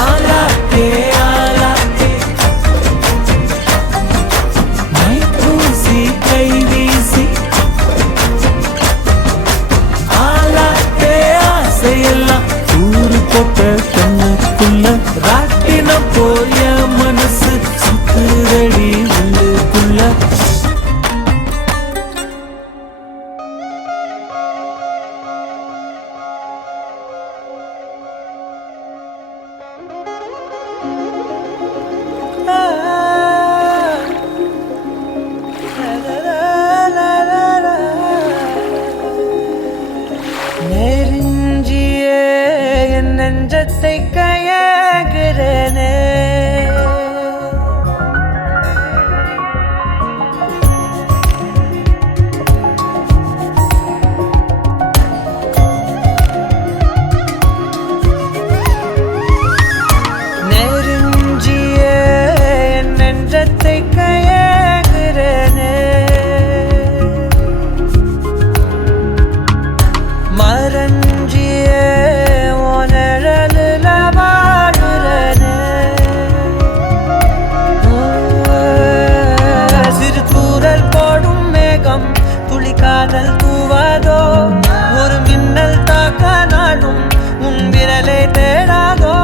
ஆலாத்தே மைப்பூசி கை வீசி ஆலாத்தே ஆசையெல்லாம் ஊரு போட்ட கண்ணுக்குள்ள ராட்டினம் போல் என் மனசு சுத்துதடி உள்ளுக்குள்ள நெருஞ்சியே என் நெஞ்சத்தை கையாகிறனே நெருஞ்சியே என் நெஞ்சத்தை கையாகிறனே மரஞ்சியே உனழலுல வாழுறனே சிறு தூரல் போடும் மேகம் துளி காதல் தூவாதோ ஒரு மின்னல் தாக்க நாடும் உன் விரலை தேடாதோ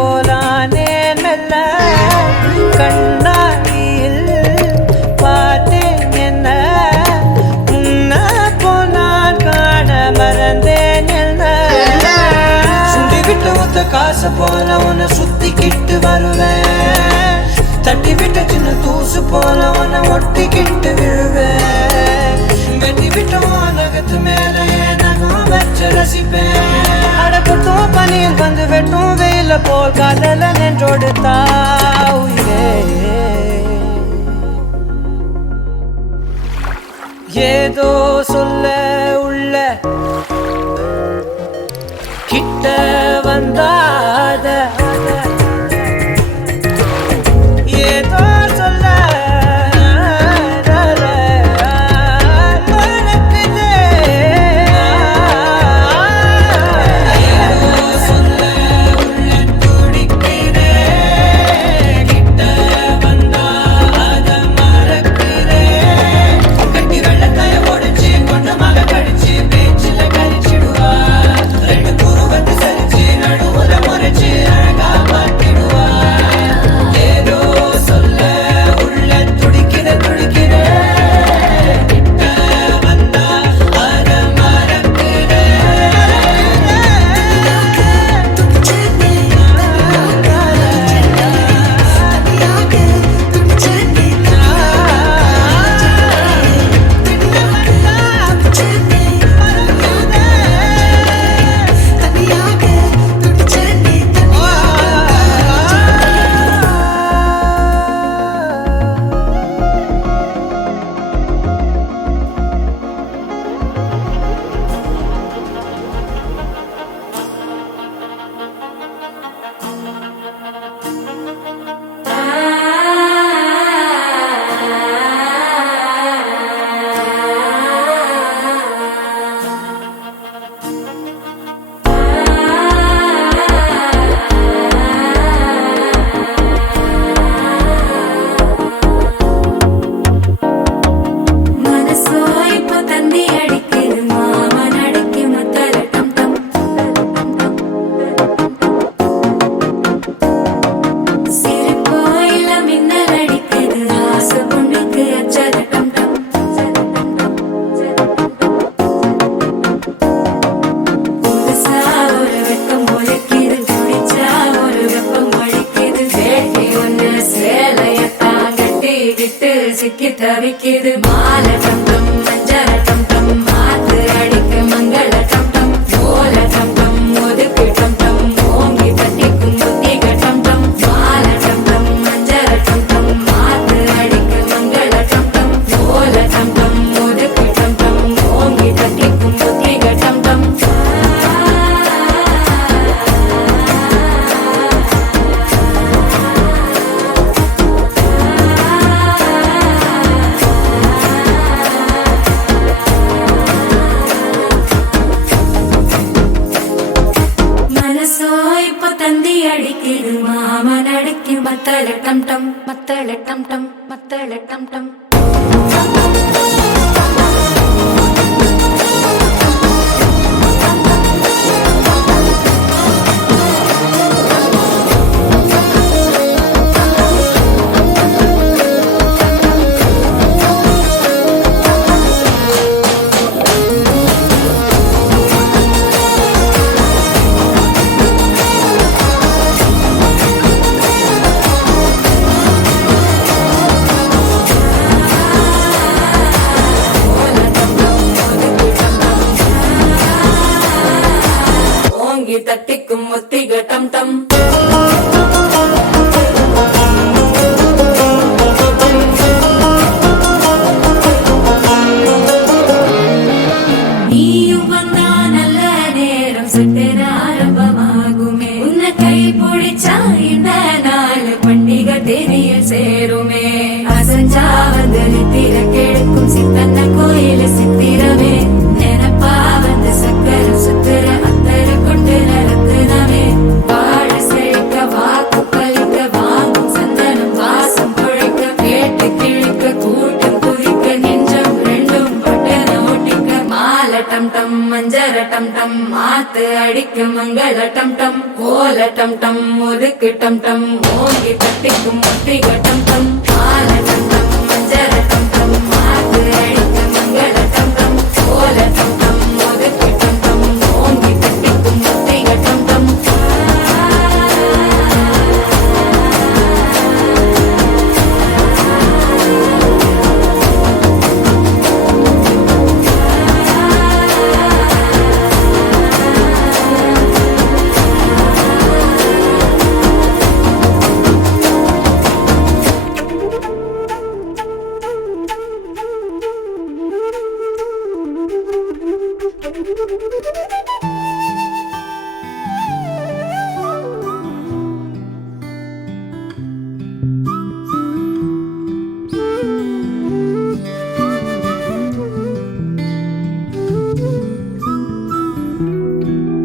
போலானே மெல்ல கண்ணாடியில் பார்த்தேன் என்ன உன்ன போனான் காண மறந்தேன் என்ன சுண்டிக்கிட்டு ஒத்த காசு போல உன்னை சுத்திக்கிட்டு வருவேன் தட்டி விட்ட சின்ன தூசு போல உன்னை ஒட்டிக்கிட்டு விழுவேன் வெட்டி விட்ட நகத்து மேல நகம் வச்சு ரசிப்பேன் அடப்பட்டும் பனியில் வந்து வெட்டும் வெயில போல் காதல நின்றோடு தாவுயிரே ஏதோ சொல்ல உள்ள கிட்ட வந்தாத ஏதோ சொல்ல சிக்கி தவிக்குது மாலை டம் டம் மஞ்சள் டம் டம் மாத்து அடிக்க மங்கள டம் டம் ஓல டம் டம் ஒதுக்கு டம் டம் ஓங்கி தட்டிக்கும் புத்திக டம் டம் மாலை டம் டம் மஞ்சள் டம் டம் மாத்து அடிக்க மங்கள டம் டம் ஓல டம் டம் ஒதுக்கு டம் டம் ஓங்கி தட்டிக்கும் புத்திக டம் டம் அடிக்குது மாமன் அடிக்கு மத்தள டம் டம் மத்தள டம் டம் மத்தள டம் டம் தட்டிக்கும் முத்திக டம் டம் நீயும் வந்தா நல்ல நேரம் சட்டென ஆரம்பமாகுமே உன்னை கை பிடிச்சா இந்த நாள் பண்டிகை தேனியில் சேருமே அசஞ்சா வந்து நித்திர கெடுக்கும் சித்தன்ன கோயில சித்திரமே நினைப்பா வந்து சக்கர சுத்திர அத்தர கொண்டு நடத்துனவே வாழ செழிக்க வாக்கு பலிக்க வாங்கும் சந்தனம் வாசம் பொழைக்க கேட்டு கிழிக்க கூட்டம் குதிக்க நெஞ்சம் ரெண்டும் பட்டன ஒட்டிக்க மாலட்டம் டம் டம் மஞ்சர டம் டம் மாத்து அடிக்கும் மங்கள டம் டம் கோல டம் டம் ஒதுக்கு டம் டம் ஓங்கி தட்டிக்கும் முட்டிக டம் டம் மால டம் டம் மஞ்சர டம் டம் மாத்து அடிக்கும் மங்கள டம் டம் கோல டம் டம் ஒதுக்கு டம் டம் ஓங்கி தட்டிக்கும் முட்டிக டம் டம்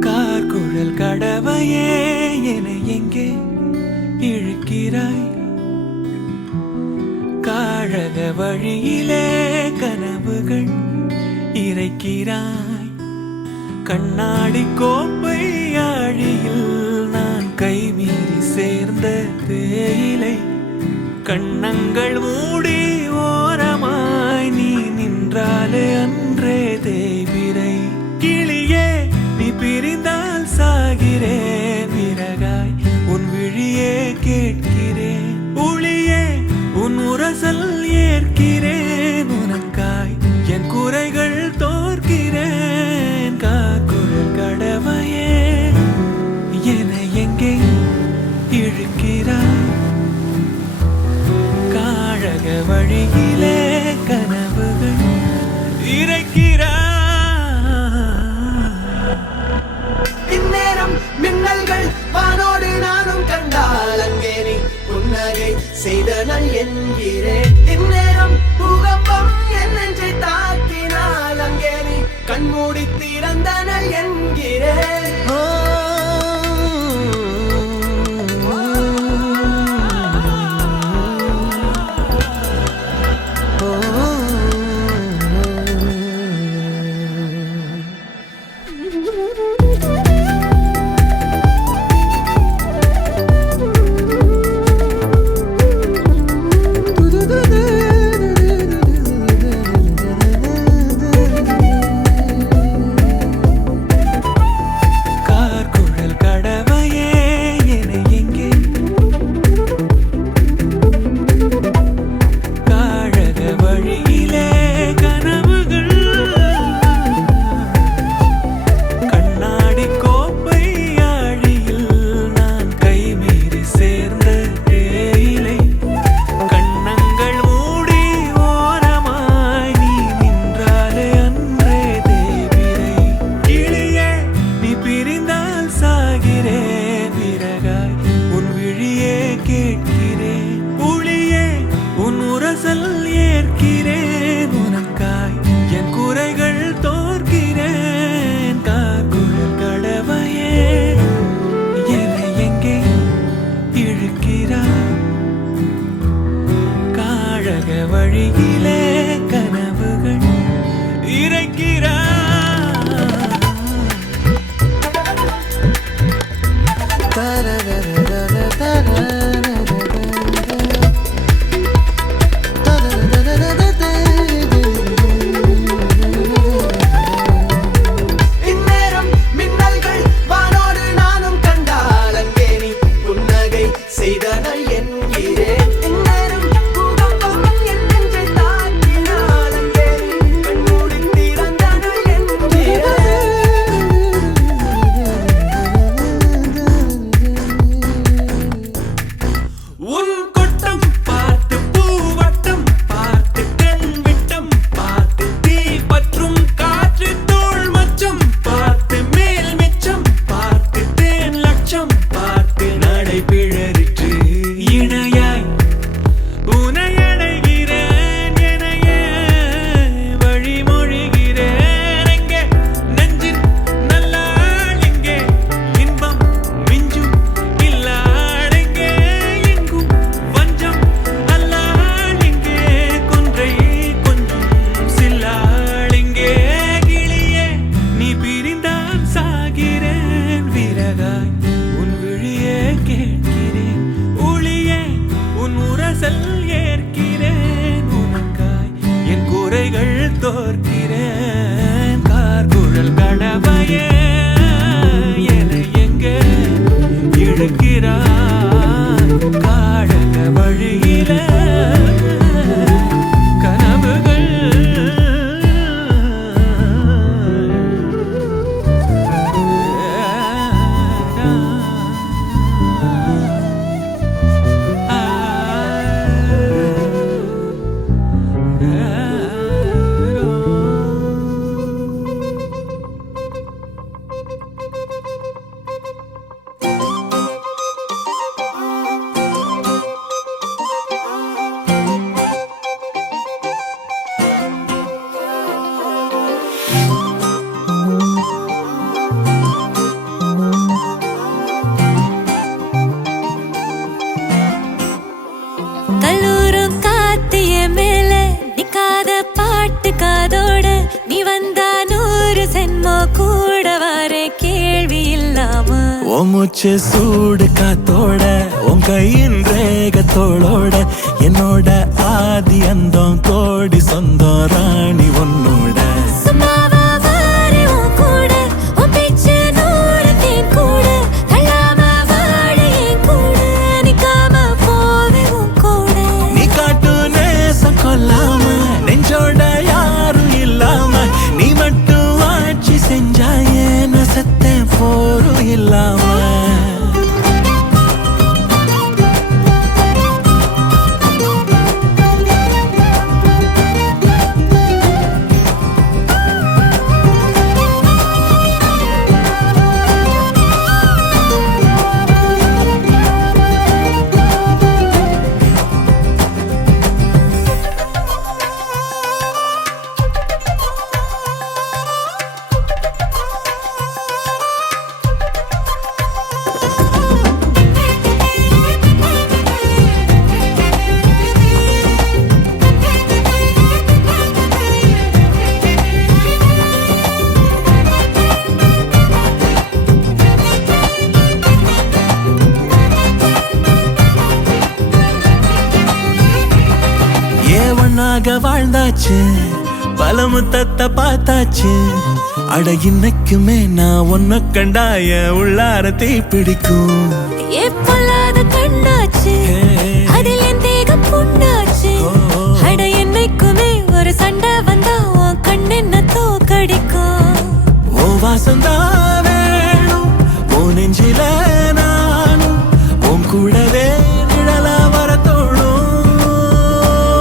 கார்குழல் கடவையே என எங்கே இழுக்கிறாய் காழக வழியிலே கனவுகள் இறைக்கிறாய் கண்ணாடி கோப்பை ஆழியில் நான் கைமீறி சேர்ந்த தேயிலை கண்ணங்கள் மூடி ஓரமாய் நீ நின்றாலே அன்றே தேய்பிரை கிளியே நீ பிரிந்தால் சாகிறேன் விறகாய் உன் விழியே கேட்கிறேன் ஒளியே உன் உரசல் ஏற்கிறேன் உனக்காய் என் குறைகள் தோற்கிறேன் காக்குழல் கடவையே என எங்கே இழுக்கிறாய் காழக வழியிலே கனவுகள் இறைக்கிறாய் இந்நேரம் மின்னல்கள் வானோடு நானும் கண்டால் அங்கே நீ புன்னகை செய்தனல் என்கிறேன் இந்நேரம் பூகம்பம் என் நெஞ்சை தாக்கினால் அங்கே நீ கண்மூடி திறந்தனல் என்கிறேன் மூச்சு சூடு காத்தோட உன் கையின் ரேகத்தோளோட என்னோட ஆதி அந்தம் கோடி சொந்தம் ராணி உன்னோட சும்மாவா வாரி உன் கூட உன் பேச்சு நூறு தேன் கூட தள்ளாம வாழ என் கூட நிக்காம போவே உன் கூட நீ காட்டு நேசம் கொல்லாம நெஞ்சோட யாரும் இல்லாம நீ மட்டும் ஆட்சி செஞ்சாயே நசத்தேன் போரும் இல்லாம ஒன்னாக வாழ்ந்தாச்சு பல முத்தத்தை பார்த்தாச்சு அட இன்னைக்குமே நான் ஒன்ன கண்டாய உள்ளார தீ பிடிக்கும் எப்பொல்லாத கண்ணாச்சு அதில் என் தேகம் புண்ணாச்சு அட என்னைக்குமே ஒரு சண்டை வந்தா உன் கண்ணென்ன தோக்கடிக்கும் ஓ வாசந்தான் வேணும் ஓ நெஞ்சில நானும் உன் கூடவே நிழல வர தோணும்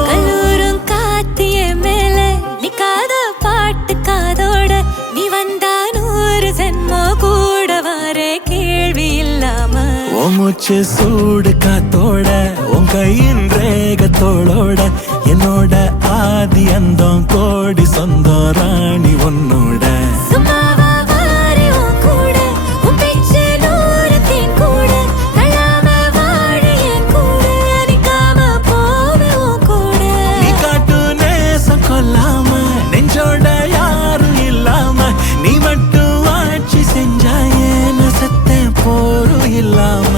கல்லூரும் காத்திய மேல நிக்காத பாட்டு காதோட நீ வந்தா 100 ஜென்மோ கூட வர கேள்வி இல்லாம ஓ மூச்சு சூடு காத்தோட உன் கையின் ரேகத்தோளோட என்னோட ஆதி அந்தம் கோடி சொந்தம் ராணி உன்னோட சும்மாவா வாரி உன் கூட உன் பேச்சு நூறு தேன் கூட தள்ளாம வாழ என் கூட நிக்காம போவே உன் கூட நீ காட்டு நேசம் கொல்லாம நெஞ்சோட யாரும் இல்லாம நீ மட்டும் ஆட்சி செஞ்சாயே நசத்தேன் போரும் இல்லாம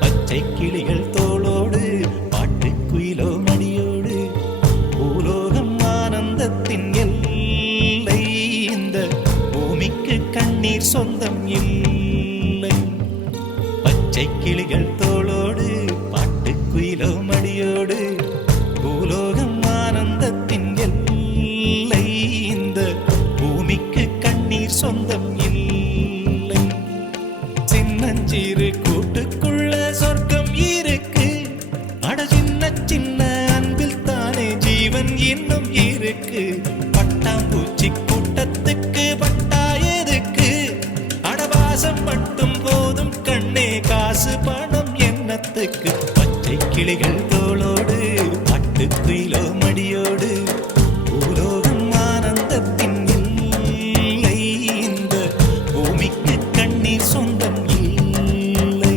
பச்சை கிளிகள் தோளோடு பாட்டுக்குயிலோ மடியோடு பூலோகம் ஆனந்தத்தின் எல்லை இந்த பூமிக்கு கண்ணீர் சொந்தம் இல்லை பச்சை கிளிகள் தோளோடு பாட்டுக்குயிலோ மடியோடு பூலோகம் ஆனந்தத்தின் எல்லை இந்த பூமிக்கு கண்ணீர் சொந்தம் இல்லை சின்னஞ்சிறு கூட்டுக்குள்ள சொர்க்கம் இருக்கு அட சின்ன சின்ன அன்பில் தானே ஜீவன் இன்னும் இருக்கு பட்டாம்பூச்சி கூட்டத்துக்கு பட்டா எதுக்கு அடவாசம் மட்டும் போதும் கண்ணே காசு பணம் எண்ணத்துக்கு பச்சை கிளிகள் தோளோடு பாட்டுக்குயிலோ மடியோடு பூலோகம் ஆனந்தத்தின் இல்லை இந்த பூமிக்கு கண்ணீர் சொந்தம் இல்லை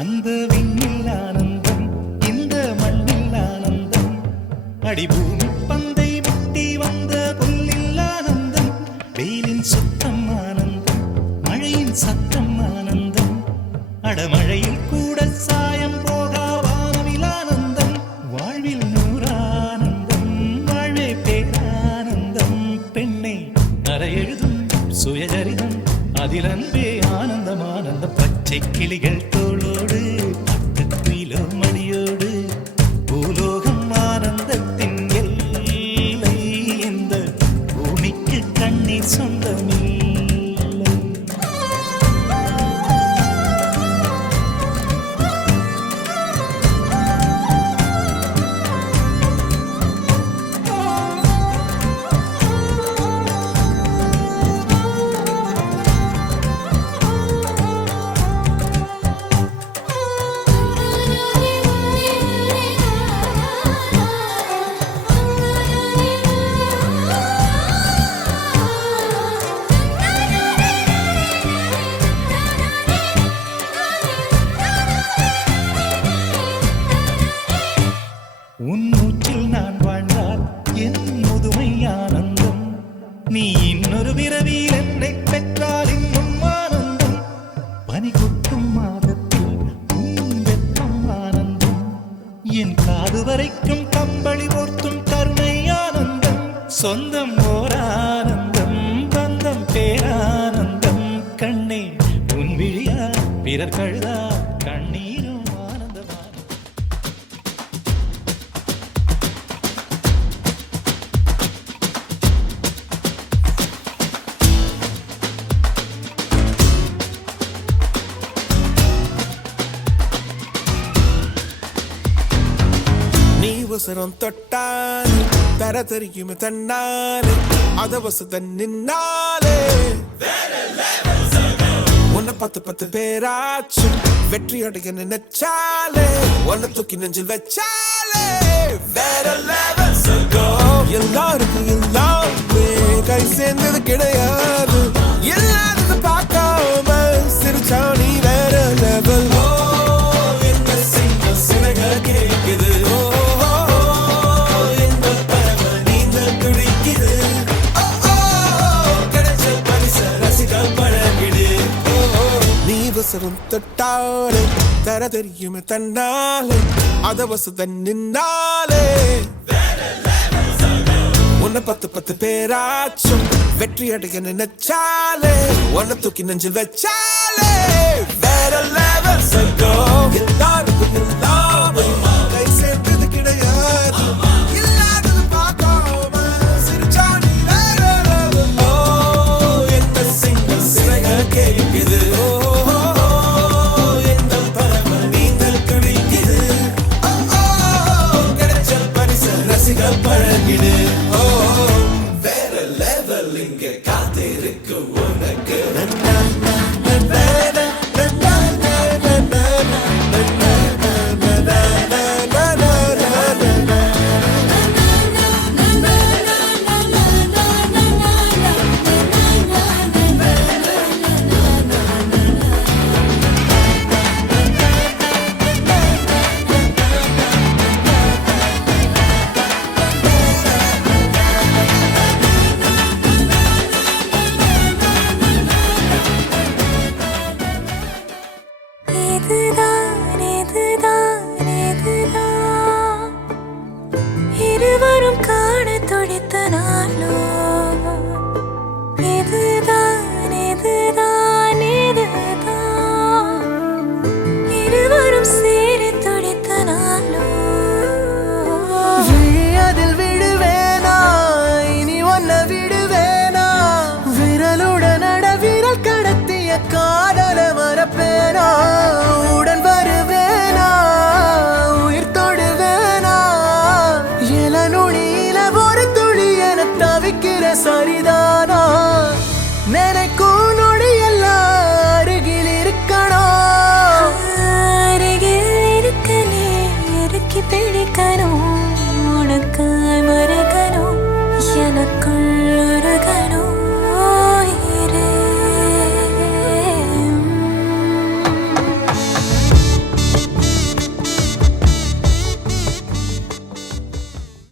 அந்த விண்ணில் ஆனந்தம் இந்த மண்ணில் ஆனந்தம் அடி பூமி பந்த என் காது வரைக்கும் கம்பளி போர்த்தும் கருணை ஆனந்தம் சொந்தம் ஓர் ஆனந்தம் பந்தம் பேரானந்தம் கண்ணே உன் விழியா பிறர் கழுதா கண்ணீரும் ஆனந்தமான நீ உசரம் தொட்டால் தர தெரியுமே தன்னாலே அத வசத நின்னாலே உன்னை 10 பேராச்சும் வெற்றி அடைய நினைச்சாலே உன்னை தூக்கி நெஞ்சில் வச்சாலே வேற லெவல் எல்லாருக்கும் எல்லாமே கை சேர்ந்தது கிடையாது எல்லாரும் பார்க்காம சிரிச்சா நீ வேற லெவல் என்ன செய்ய சிறக கேக்குது அவசரம் தொட்டாலே தர தெரியுமே தன்னாலே அத வசத நின்னாலே உன்னை 10 பேராச்சும் வெற்றி அடைய நினைச்சாலே உன்னை தூக்கி நெஞ்சில் வச்சாலே வேற லெவல்